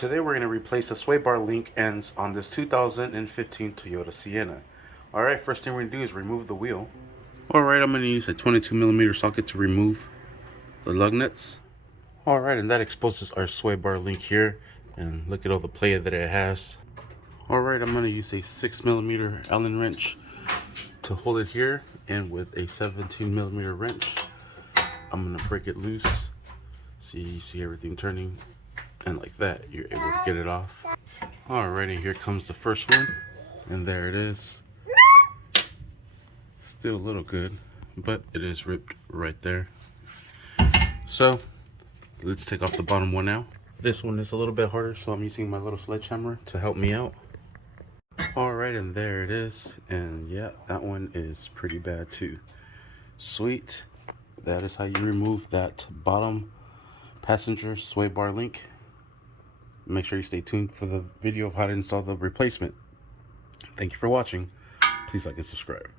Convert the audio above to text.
Today we're going to replace the sway bar link ends on this 2015 Toyota Sienna. Alright, first thing we're going to do is remove the wheel. Alright, I'm going to use a 22mm socket to remove the lug nuts. Alright, and that exposes our sway bar link here. And look at all the play that it has. Alright, I'm going to use a 6mm Allen wrench to hold it here. And with a 17mm wrench, I'm going to break it loose. See everything turning. And like that, you're able to get it off. Alrighty, here comes the first one. And there it is. Still a little good, but it is ripped right there. So, let's take off the bottom one now. This one is a little bit harder, so I'm using my little sledgehammer to help me out. Alright, and there it is. And yeah, that one is pretty bad too. Sweet. That is how you remove that bottom passenger sway bar link. Make sure you stay tuned for the video of how to install the replacement. Thank you for watching. Please like and subscribe.